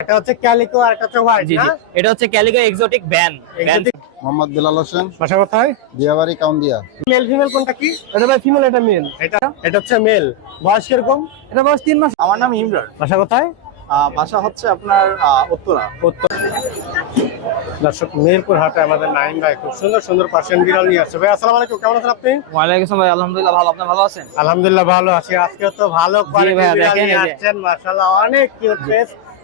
এটা হচ্ছে ক্যালিকো আর একটা হচ্ছে হোয়াইট না? এটা হচ্ছে calico exotic van van. Mohammad Bilal Hossain. ভাষা কোথায়? দিয়াবাড়ি কাউন্দিয়া। মেল ফিমেল কোনটা কি? এটা ভাই ফিমেল এটা মেল এটা এটা হচ্ছে মেল বয়স কীরকম? এটা বয়স তিন মাস। আমার নাম ইমরান। ভাষা কোথায়? বাসা হচ্ছে আপনার আহ, উত্তরা। দর্শক মিরপুর হাটে আমাদের নাইন ভাই খুব সুন্দর সুন্দর পার্সিয়ান বিড়াল নিয়ে আসছে। ভাই আসসালামু আলাইকুম কেমন আছেন আপনি? ওয়ালাইকুম আসসালাম ভাই আলহামদুলিল্লাহ ভালো। আপনি ভালো আছেন? আলহামদুলিল্লাহ ভালো আছি। আজকে তো ভালো কোয়ালিটি ভাইয়া, বিড়াল নিয়ে আসছেন মাশাআল্লাহ অনেক কিউট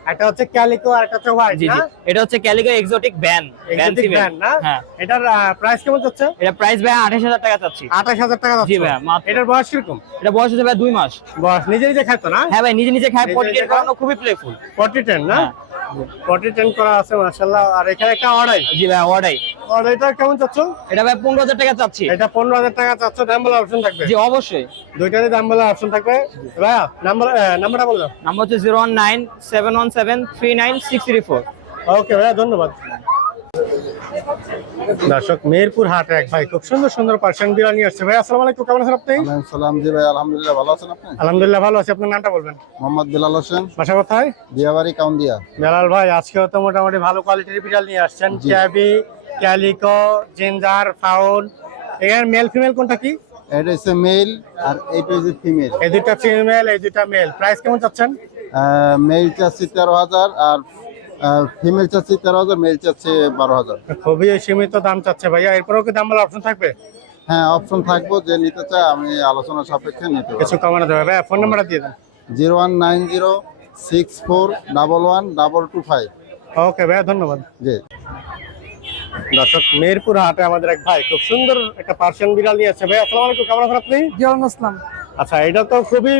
একটা হচ্ছে ক্যালিকো আর একটা হচ্ছে হোয়াইট জি না? এটা হচ্ছে calico exotic van van exotic female না? হ্যাঁ। এটার প্রাইস কেমন যাচ্ছে? এটা প্রাইস ভাই আঠাশ হাজার টাকা চাচ্ছি। আঠাশ হাজার টাকা জি যাচ্ছে। জি ভাই এটার বয়স কীরকম? এটা বয়স হচ্ছে ভাই দুই মাস। বয়স। নিজে নিজে খায় তো না? হ্যাঁ ভাই নিজে নিজে খায় পটি টের খুবই প্লেফুল টেন না? ফর্টি করা আছে মাশাআল্লাহ। আর এখানে একটা অর্ডাই জি ভাই অর্ডার অর্ডাইটা কেমন চাচ্ছ? এটা ভাই পনেরো হাজার টাকা চাচ্ছি। এটা পনেরো হাজার টাকা চাচ্ছ দাম বলা অপশন থাকবে? জি অবশ্যই। দুইটারই দাম বলা অপশন থাকবে। ভাই নাম্বার নাম্বারটা বলো নাম্বার হচ্ছে zero one nine seven one seven three nine six three four. Okay ভাইয়া ধন্যবাদ। দর্শক মেহেরপুর হাট এক ভাই খুব সুন্দর সুন্দর পার্সিয়ান বিরিয়ানি আসছে। ভাই আসসালামু আলাইকুম কেমন আছেন আপনি? সালাম জি ভাই আলহামদুলিল্লাহ ভালো আছেন আপনি? আলহামদুলিল্লাহ ভালো আছি। আপনার নামটা বলবেন? মোহাম্মদ বিলাল হোসেন। বাসা কোথায়? দিয়াবাড়ি কাউন্দিয়া। বেলাল ভাই আজকেও তো মোটামুটি ভালো কোয়ালিটির বিড়াল নিয়ে আসছেন। জি। ক্যাবি ক্যালিকো জিঞ্জার ফাউল। এখানে মেল ফিমেল কোনটা কি? এটা হচ্ছে মেল আর এইটা হচ্ছে ফিমেল এই দুটা ফিমেল এই দুটা মেল প্রাইস কেমন চাচ্ছেন? মেল চাচ্ছি তেরো হাজার আর ফিমেল চাচ্ছি তেরো হাজার মেল চাচ্ছি বারো হাজার। খুবই সীমিত দাম চাচ্ছে ভাইয়া এরপরেও কি দাম বলার অপশন থাকবে? হ্যাঁ অপশন থাকব যে নিতে চায় আমি আলোচনা সাপেক্ষে নিতে কিছু কমানো যাবে ভাইয়া ফোন নাম্বারটা দিয়ে দেন। Zero one nine zero six four double one double two five. Okay ভাইয়া ধন্যবাদ। জি। দর্শক মেহেরপুর হাটে আমাদের এক ভাই খুব সুন্দর একটা পার্সিয়ান বিড়াল নিয়ে আসছে। ভাই আসসালামু আলাইকুম কেমন আছেন আপনি? জি আসসালাম আচ্ছা এটা তো খুবই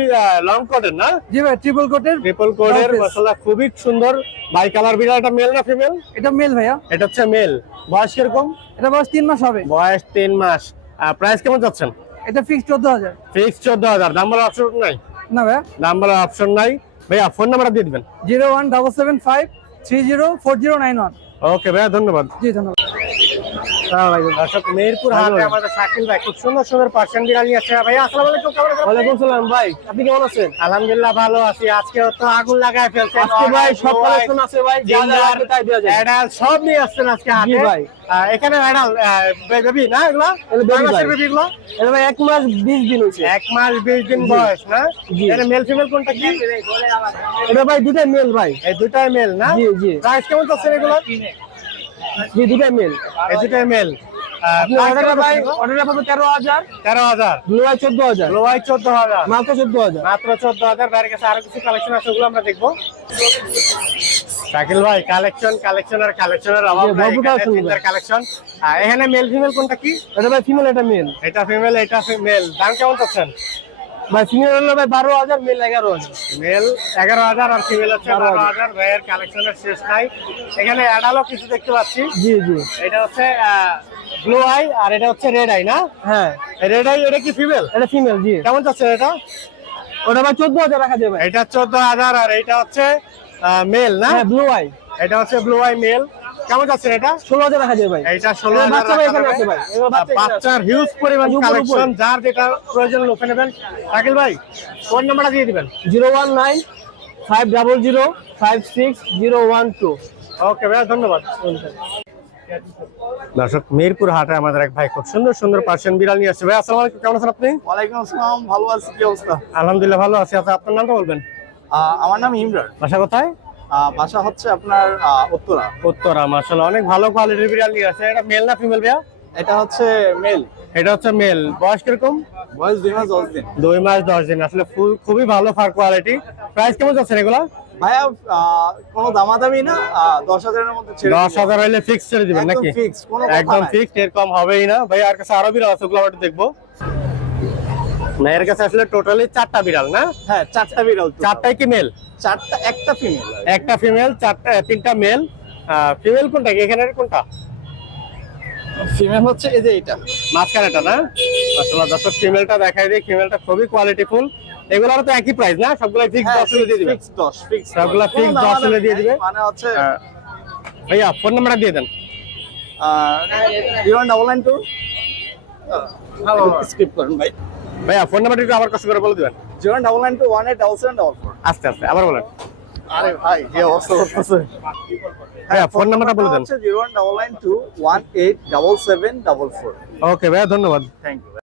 লং কোটের না? জি ভাই ট্রিপল কোটের ট্রিপল কোডের Long মশলা খুবই সুন্দর। বাই কালার বিড়াল এটা মেল না ফিমেল এটা মেল ভাইয়া। এটা হচ্ছে মেল বয়স কীরকম? এটা বয়স তিন মাস হবে। বয়স তিন মাস। প্রাইস কেমন যাচ্ছেন এটা ফিক্স চোদ্দ হাজার। ফিক্স চোদ্দ হাজার। দাম বলার অপশন নাই? না ভাইয়া। দাম বলার অপশন নাই। ভাইয়া ফোন নাম্বারটা দিয়ে দিবেন। Zero one double seven five three zero four zero nine one okay ভাইয়া ধন্যবাদ। জি ধন্যবাদ। দর্শক মেহেরপুর হাটে আমাদের শাকিল ভাই খুব সুন্দর সুন্দর পার্সিয়ান বিড়াল নিয়ে আসছে। ভাইয়া আসসালামু আলাইকুম কেমন আছেন ওয়ালাইকুম সালাম ভাই আপনি কেমন আছেন? আলহামদুলিল্লাহ ভালো আছি। আজকে তো আগুন লাগায় ফেলছেন আজকে ভাই সব কালেকশন আছে ভাই যা যা লাগবে তাই দেওয়া যায় অ্যাডাল সব নিয়ে আসছেন আজকে হাটে। ভাই। এখানে অ্যাডাল বেবি না এগুলো? baby ভাই। baby এগুলো এটা ভাই এক মাস বিশ দিন হয়েছে। এক মাস বিশ দিন বয়স না। এটা মেল ফিমেল কোনটা কি? এটা ভাই দুটাই মেল ভাই। এই দুটাই মেল না? জি জি। প্রাইস কেমন যাচ্ছে এগুলো জি দুটাই মেল এই দুটাই মেল চোদ্দ হাজার। মাত্র চোদ্দ কাছে আরও কিছু কালেকশন আছে ওগুলো আমরা দেখব। শাকিল ভাই কালেকশন কালেকশন আর কালেকশনের অভাব জি, এখানে তিনটার কালেকশন এখানে মেল ফিমেল কোনটা কি? এটা ভাই ফিমেল এটা মেল এটা ফিমেল এটা মেল দাম কেমন চাচ্ছেন? ভাই ফিমেল হলো ভাই বারো হাজার মেল এগারো হাজার। মেল এগারো হাজার আর ফিমেল হচ্ছে বারো হাজার। ভাইয়ের কালেকশনের শেষ নাই। এখানে অ্যাডালও কিছু দেখতে পাচ্ছি। জি জি। এটা হচ্ছে ব্লু আই আর এটা হচ্ছে রেড আই না? হ্যাঁ। রেড আই এটা কি ফিমেল এটা ফিমেল জি। কেমন চাচ্ছেন এটা? ওটা ভাই চোদ্দ হাজার রাখা যাবে। এটা চোদ্দ হাজার আর এটা হচ্ছে মেল না? হ্যাঁ ব্লু আই এটা হচ্ছে ব্লু আই মেল কেমন যাচ্ছে এটা? ষোলো হাজার রাখা যাবে ভাই। এইটা ষোলো বাচ্চা ভাই এখানে আছে ভাই। এবার বাচ্চা এখানে আছে। বাচ্চার হিউজ পরিমাণ। কালেকশন যার যেটা প্রয়োজন লোকে নেবেন। ভাই ফোন নাম্বারটা দিয়ে দিবেন। Zero one nine five double zero five six zero one two. Okay ভাইয়া ধন্যবাদ। দর্শক মিরপুর হাটে আমাদের এক ভাই খুব সুন্দর সুন্দর পার্সিয়ান বিড়াল নিয়ে আসছে। ভাই আসসালামু আলাইকুম কেমন আছেন আপনি? ওয়ালাইকুম আসসালাম ভালো আছি কি অবস্থা? আলহামদুলিল্লাহ ভালো আছি। আচ্ছা আপনার নামটা বলবেন? আহ, আমার নাম ইমরান। বাসা কোথায়? বাসা হচ্ছে আপনার উত্তরা। উত্তরা অনেক ভালো কোয়ালিটির বিড়াল নিয়ে আসছে এটা মেল না ফিমেল ভাইয়া? এটা হচ্ছে মেল এটা হচ্ছে মেল বয়স কীরকম? বয়স দুই মাস দশ দিন। দুই মাস দশ দিন। আসলে খুবই ভালো ফার কোয়ালিটি প্রাইস কেমন যাচ্ছে এগুলা ভাইয়া কোনো দামাদামি না? দশ হাজারের মধ্যে দশ হাজার হইলে ফিক্স ছেড়ে দিবেন নাকি? একদম এর কম হবেই না। ভাই আর কাছে আরও বিড়াল আছে ওগুলো আমরা দেখব। না এর কাছে আসলে টোটালি চারটা বিড়াল না? হ্যাঁ চারটা বিড়াল চারটাই কি মেল চারটা একটা ফিমেল একটা ফিমেল চারটা তিনটা মেল ফিমেল কোনটা? এখানে কোনটা? ফিমেল হচ্ছে এই যে এটা মাঝখানেটা না? আসলে দর্শক ফিমেলটা দেখাই দিই। ফিমেলটা খুবই কোয়ালিটিফুল এগুলোর তো একই প্রাইস না? সবগুলো ফিক্স হ্যাঁ, দশ হলে দিয়ে দিবেন fix দশ fix দশ। সবগুলা দশ হলে দিয়ে দিবে। মানে হচ্ছে ভাইয়া ফোন নাম্বারটা দিয়ে দেন। Zero double nine two skip করেন ভাই। ভাইয়া ফোন নাম্বারটা একটু আবার কষ্ট করে বলে দিবেন। Zero double nine two one eight double seven double four আস্তে আস্তে আবার বলেন। আরে ভাই যে অবস্থা? করতেছে হ্যাঁ ফোন নাম্বারটা বলে দেন। Zero one double nine two one eight double seven double four. Okay ভাই ধন্যবাদ। Thank you